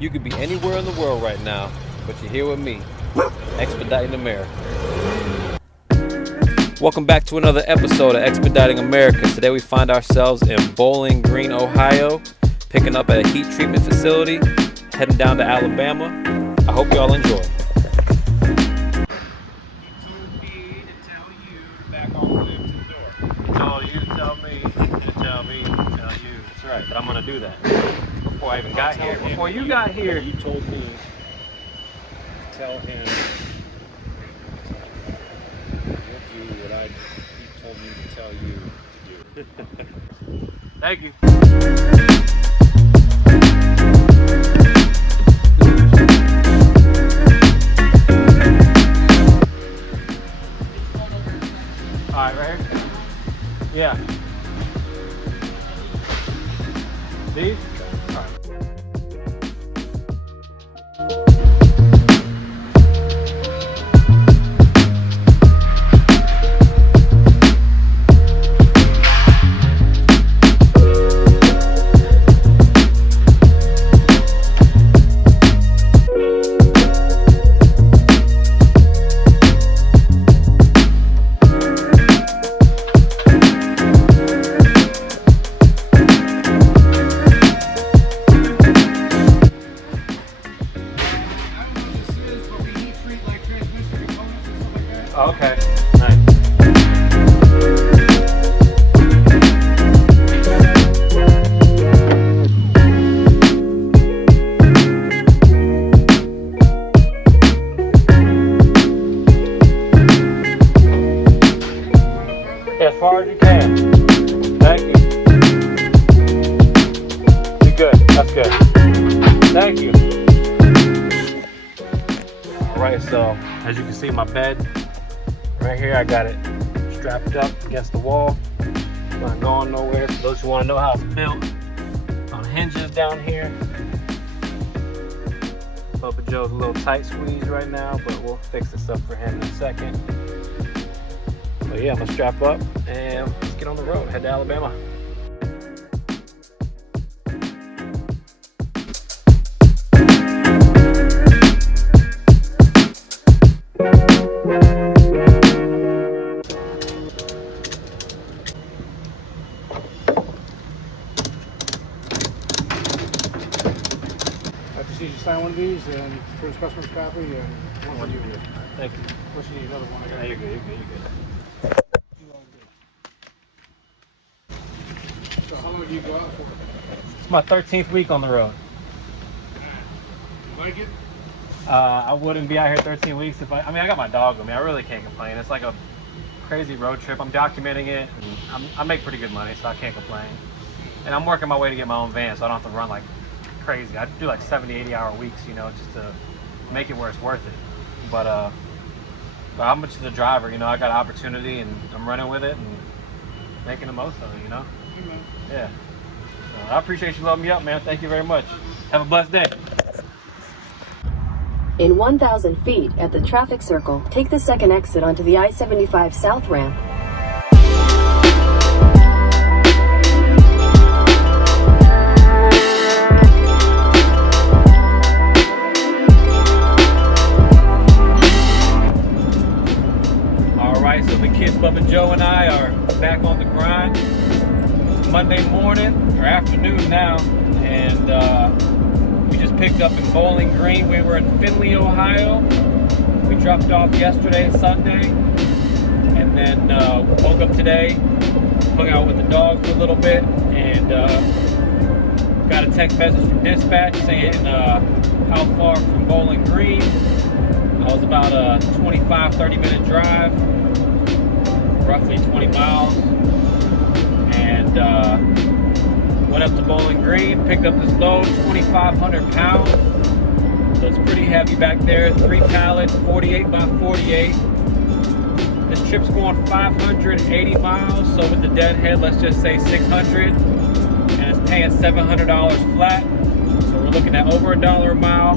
You could be anywhere in the world right now, but you're here with me, Expediting America. Welcome back to another episode of Expediting America. Today we find ourselves in Bowling Green, Ohio, picking up at a heat treatment facility, heading down to Alabama. I hope y'all enjoy. That's right, but I'm gonna do that before I even got here. Before you got here, you told me to tell him he'll do what he told me to tell you to do. Thank you. All right, right here. Yeah. These? All right. Okay, nice. As far as you can. Thank you. Be good. That's good. Thank you. All right, so as you can see, my bed. Right here, I got it strapped up against the wall. It's not going nowhere. For those who want to know how it's built, on hinges down here. Bubba Jo's a little tight squeeze right now, but we'll fix this up for him in a second. But yeah, I'm gonna strap up and let's get on the road, head to Alabama. You just sign one of these and first customer's copy and one you need. Thank you. Plus you need another one. I got You're good, you're good, you're good. So how long do you go out for? It's my 13th week on the road. You like it? I wouldn't be out here 13 weeks if I mean, I got my dog with me. I really can't complain. It's like a crazy road trip. I'm documenting it. And I make pretty good money, so I can't complain. And I'm working my way to get my own van, so I don't have to run like crazy. I do like 70, 80-hour weeks, you know, just to make it where it's worth it. But I'm just a driver, you know. I got an opportunity and I'm running with it and making the most of it, you know. Amen. Yeah. So I appreciate you loading me up, man. Thank you very much. Have a blessed day. In 1,000 feet at the traffic circle, take the second exit onto the I-75 South ramp. So the kids, Bubba Jo and I, are back on the grind. Monday morning, or afternoon now, and we just picked up in Bowling Green. We were in Findlay, Ohio. We dropped off yesterday, Sunday, and then woke up today, hung out with the dog for a little bit, and got a text message from dispatch saying how far from Bowling Green. I was about a 25-30 minute drive, roughly 20 miles, and went up to Bowling Green, picked up this load, 2,500 pounds, so it's pretty heavy back there, 3 pallets, 48 by 48. This trip's going 580 miles, so with the deadhead, let's just say 600, and it's paying $700 flat, so we're looking at over $1 a mile,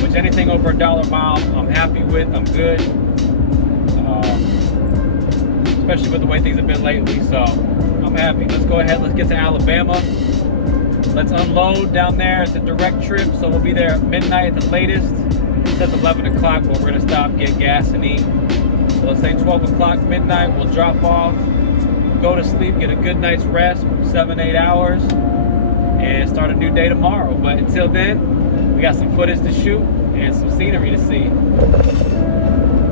which anything over $1 a mile, I'm happy with, I'm good. Especially with the way things have been lately, so I'm happy. Let's go ahead, let's get to Alabama, let's unload down there. It's a direct trip, so we'll be there at midnight at the latest. It says 11 o'clock, but we're gonna stop, get gas and eat. So let's say 12 o'clock, midnight, we'll drop off, go to sleep, get a good night's rest, 7-8 hours, and start a new day tomorrow. But until then, we got some footage to shoot and some scenery to see.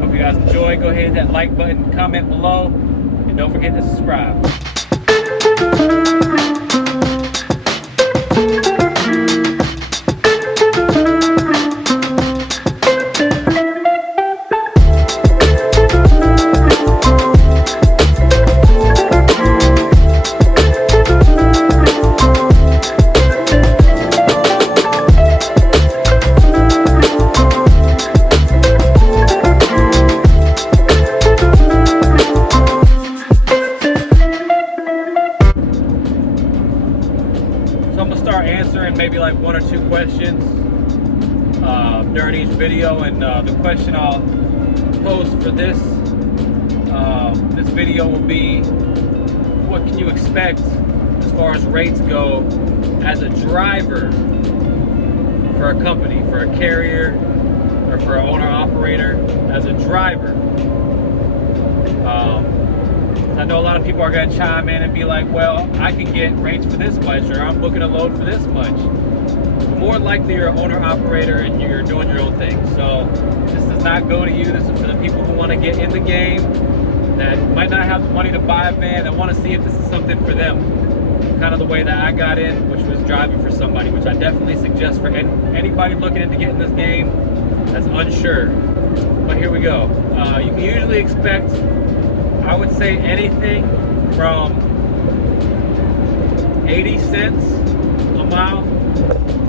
Hope you guys enjoy. Go ahead and hit that like button, comment below, and don't forget to subscribe. Answering maybe like 1 or 2 questions during each video, and the question I'll post for this video will be, what can you expect as far as rates go as a driver for a company, for a carrier, or for an owner-operator as a driver. I know a lot of people are going to chime in and be like, well, I can get rates for this much, or I'm booking a load for this much. More likely you're an owner-operator and you're doing your own thing. So this does not go to you. This is for the people who want to get in the game, that might not have the money to buy a van, that want to see if this is something for them. Kind of the way that I got in, which was driving for somebody, which I definitely suggest for anybody looking into getting this game that's unsure. But here we go. You can usually expect, I would say, anything from 80 cents a mile,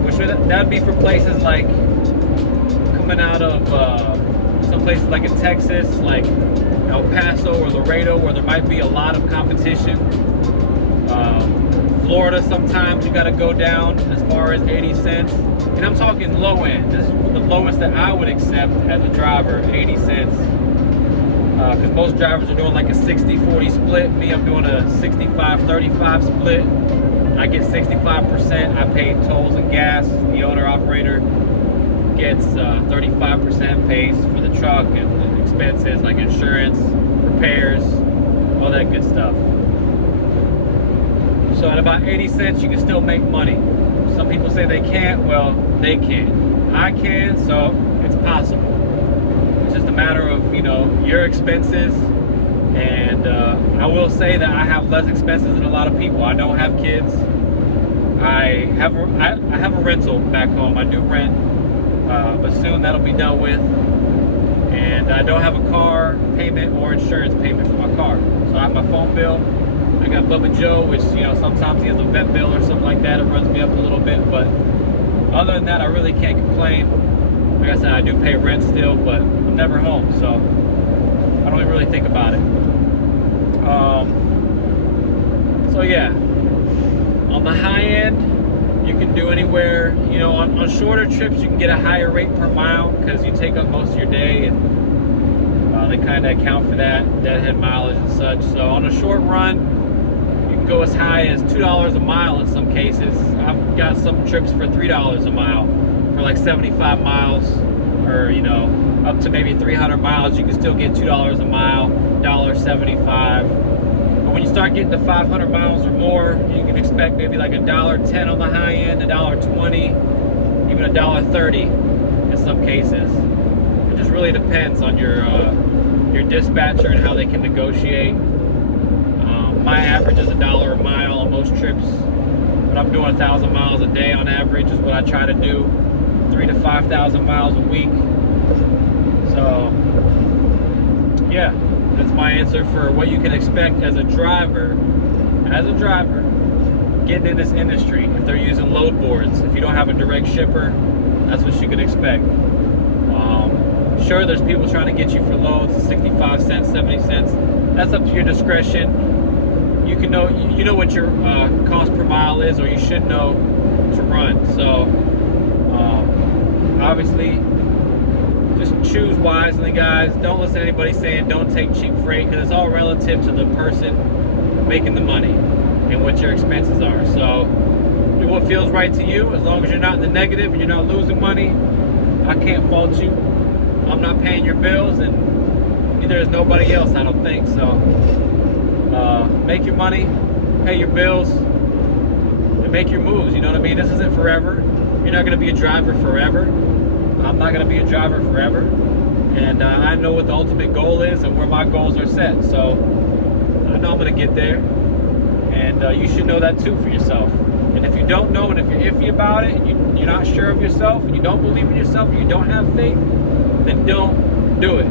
which that'd be for places like coming out of some places like in Texas, like El Paso or Laredo, where there might be a lot of competition. Florida, sometimes you got to go down as far as 80 cents. And I'm talking low end. This is the lowest that I would accept as a driver, 80 cents. Because most drivers are doing like a 60-40 split. Me, I'm doing a 65-35 split. I get 65%. I pay tolls and gas. The owner-operator gets 35% pays for the truck and the expenses like insurance, repairs, all that good stuff. So at about 80 cents, you can still make money. Some people say they can't. Well, they can. I can, so it's possible. It's just a matter of, you know, your expenses. And I will say that I have less expenses than a lot of people. I don't have kids. I have a rental back home. I do rent, but soon that'll be done with. And I don't have a car payment or insurance payment for my car. So I have my phone bill. I got Bubba Jo, which, you know, sometimes he has a vet bill or something like that. It runs me up a little bit, but other than that, I really can't complain. Like I said, I do pay rent still, but I'm never home, so I don't really think about it. So yeah, on the high end, you can do anywhere, you know, on shorter trips, you can get a higher rate per mile because you take up most of your day, and they kind of account for that, deadhead mileage and such. So on a short run, go as high as $2 a mile in some cases. I've got some trips for $3 a mile for like 75 miles, or, you know, up to maybe 300 miles. You can still get $2 a mile, $1.75. But when you start getting to 500 miles or more, you can expect maybe like $1.10 on the high end, $1.20, even $1.30 in some cases. It just really depends on your dispatcher and how they can negotiate. My average is $1 a mile on most trips, but I'm doing 1,000 miles a day on average is what I try to do, 3,000 to 5,000 miles a week. So yeah, that's my answer for what you can expect as a driver getting in this industry. If they're using load boards, if you don't have a direct shipper, that's what you can expect. Sure, there's people trying to get you for loads, 65 cents, 70 cents. That's up to your discretion. You can know, you know what your cost per mile is, or you should know to run. So obviously, just choose wisely, guys. Don't listen to anybody saying don't take cheap freight, because it's all relative to the person making the money and what your expenses are. So Do what feels right to you. As long as you're not in the negative and you're not losing money, I can't fault you. I'm not paying your bills, and neither is nobody else, I don't think. So make your money, pay your bills, and make your moves. You know what I mean? This isn't forever. You're not going to be a driver forever. I'm not going to be a driver forever. And I know what the ultimate goal is and where my goals are set. So I know I'm going to get there. And you should know that too for yourself. And if you don't know, and if you're iffy about it, and you're not sure of yourself, and you don't believe in yourself, and you don't have faith, then don't do it.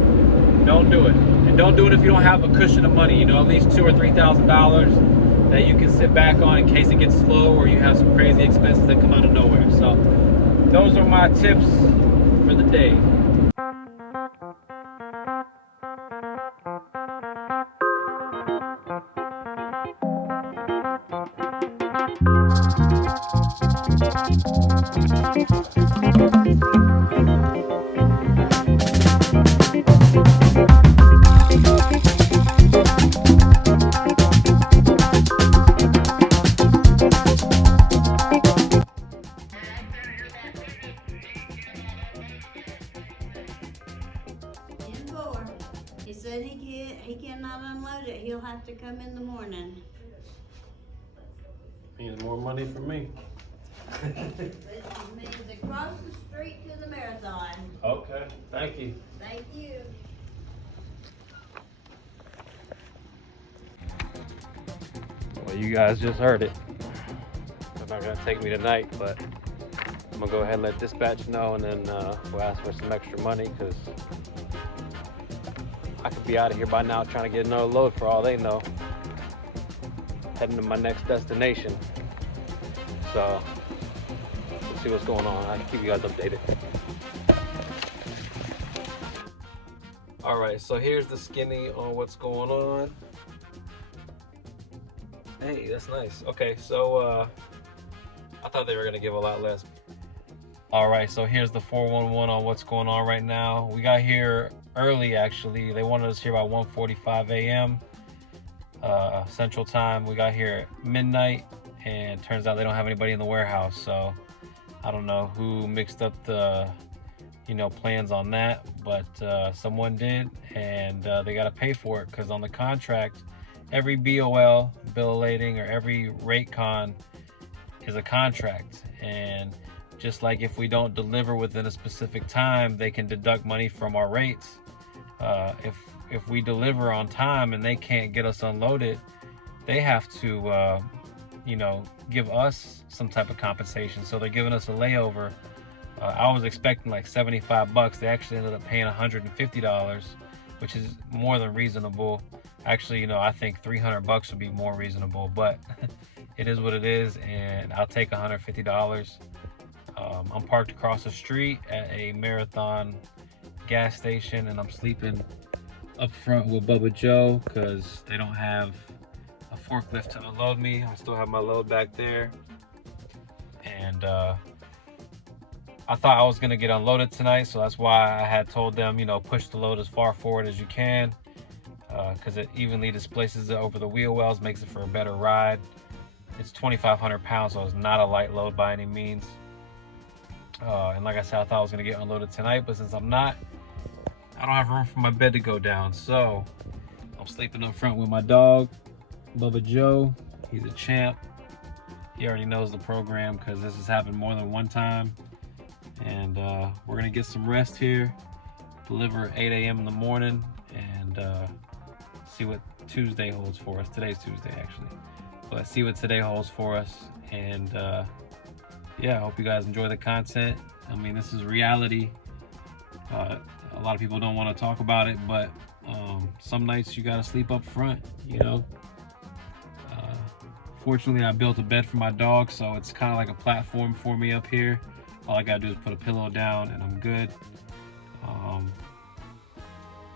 Don't do it. And don't do it if you don't have a cushion of money, you know, at least $2,000 or $3,000 that you can sit back on in case it gets slow or you have some crazy expenses that come out of nowhere. So those are my tips for the day. He said he cannot unload it. He'll have to come in the morning. Needs more money for me. It means across the street to the marathon. Okay, thank you. Thank you. Well, you guys just heard it. They're not gonna take me tonight, but I'm gonna go ahead and let dispatch know, and then we'll ask for some extra money, because I could be out of here by now trying to get another load for all they know. Heading to my next destination. So, we'll see what's going on. I'll keep you guys updated. Alright, so here's the skinny on what's going on. Hey, that's nice. Okay, so I thought they were gonna give a lot less. Alright, so here's the 411 on what's going on right now. We got here early, actually. They wanted us here by 1:45 a.m. Central Time. We got here at midnight, and turns out they don't have anybody in the warehouse. So I don't know who mixed up the, plans on that, but someone did, and they got to pay for it, because on the contract, every BOL, bill of lading, or every rate con is a contract. And just like if we don't deliver within a specific time, they can deduct money from our rates. If we deliver on time and they can't get us unloaded, they have to, give us some type of compensation. So they're giving us a layover. I was expecting like $75. They actually ended up paying $150, which is more than reasonable. Actually, I think $300 would be more reasonable, but it is what it is, and I'll take $150. I'm parked across the street at a Marathon gas station, and I'm sleeping up front with Bubba Jo, because they don't have a forklift to unload me. I still have my load back there, and I thought I was gonna get unloaded tonight, so that's why I had told them, push the load as far forward as you can, because it evenly displaces it over the wheel wells, makes it for a better ride. It's 2,500 pounds, so it's not a light load by any means. And like I said, I thought I was gonna get unloaded tonight, but since I'm not, I don't have room for my bed to go down. So I'm sleeping up front with my dog, Bubba Jo. He's a champ. He already knows the program, because this has happened more than one time. And we're gonna get some rest here, deliver at 8 a.m. in the morning, and see what Tuesday holds for us. Today's Tuesday, actually. But see what today holds for us. And yeah, I hope you guys enjoy the content. I mean, this is reality. A lot of people don't want to talk about it, but some nights you gotta sleep up front, Fortunately, I built a bed for my dog, so it's kind of like a platform for me up here. All I gotta do is put a pillow down and I'm good.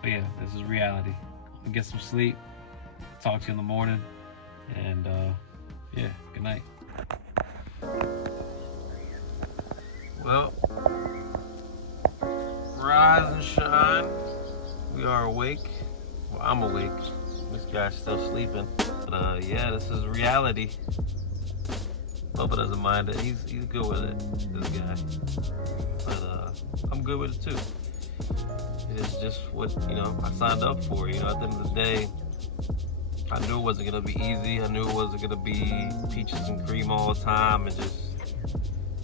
But yeah, this is reality. I'm gonna get some sleep, talk to you in the morning, and yeah, good night. Well, rise and shine. We are awake. Well, I'm awake. This guy's still sleeping. But yeah, this is reality. Bubba doesn't mind it. He's good with it, this guy. But I'm good with it too. It's just what, you know, I signed up for. You know, at the end of the day, I knew it wasn't gonna be easy. I knew it wasn't gonna be peaches and cream all the time and just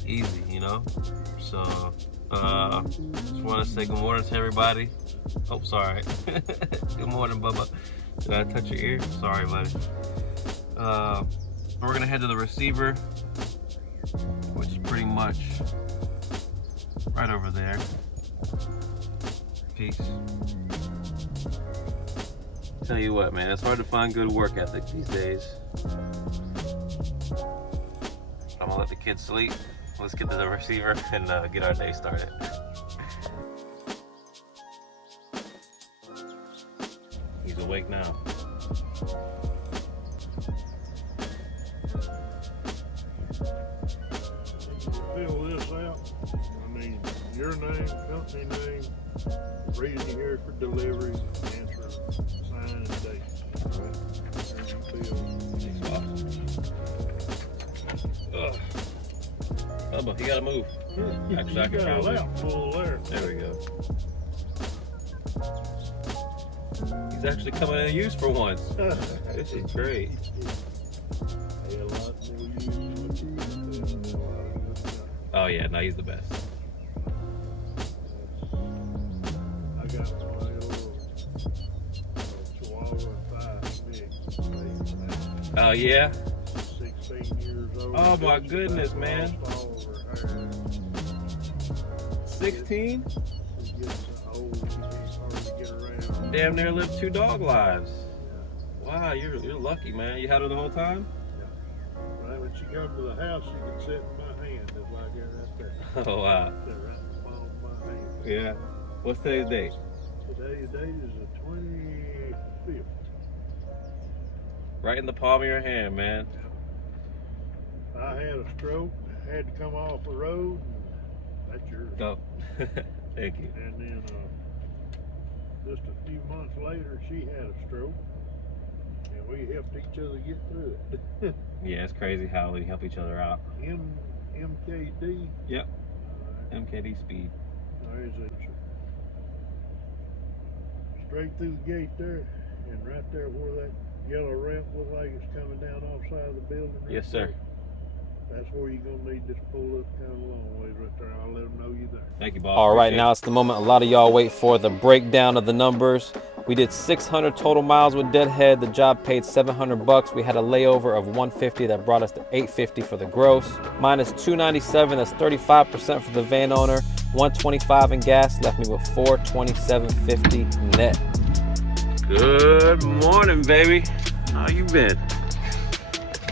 easy, you know? So, just wanna say good morning to everybody. Oh, sorry. Good morning, Bubba. Did I touch your ear? Sorry, buddy. We're gonna head to the receiver, which is pretty much right over there. Peace. Tell you what, man, it's hard to find good work ethic these days. I'm gonna let the kids sleep. Let's get to the receiver and get our day started. He's awake now. Fill this out. I mean, your name, company name, reason you're here for delivery, answer, sign, and date. There you fill. Ugh. Bubba, you gotta move. Actually, I can got a probably. lap full there. There we go. He's actually coming in use for once. This is great. Hey, a lot more use than what you can tell. A lot of good stuff. Oh yeah, no, he's the best. I got my little Chihuahua 5 mix. Oh yeah? 16 years old. Oh my goodness, man. Lost all over her. 16? She gets old, she can't hardly get around. Damn near lived 2 dog lives. Wow, you're lucky, man. You had her the whole time? Right when she come to the house, she can sit in my hand just like that right there. Oh wow. Sit right in the palm of my hand. Yeah. What's today's date? Today's date is the 25th. Right in the palm of your hand, man. I had a stroke, had to come off the road, and that's yours. Go. Thank you. And then just a few months later, she had a stroke, and we helped each other get through it. Yeah, it's crazy how we help each other out. MKD. Yep. MKD speed. There's a straight through the gate there, and right there where that yellow ramp looks like it's coming down off side of the building. Right Yes, sir. there, that's where you're gonna need this pull up kind of long ways right there. I'll let them know you're there. Thank you, boss. All right, now it's the moment a lot of y'all wait for, the breakdown of the numbers. We did 600 total miles with Deadhead. The job paid $700. We had a layover of 150 that brought us to 850 for the gross. Minus 297, that's 35% for the van owner. 125 in gas left me with 427.50 net. Good morning, baby. How you been?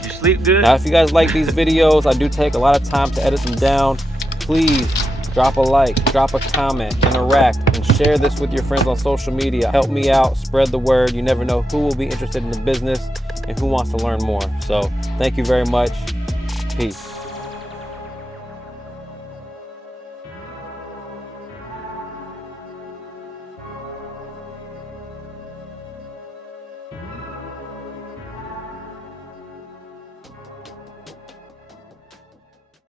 You sleep good? Now, if you guys like these videos, I do take a lot of time to edit them down. Please drop a like, drop a comment, interact, and share this with your friends on social media. Help me out, spread the word. You never know who will be interested in the business and who wants to learn more. So thank you very much. Peace.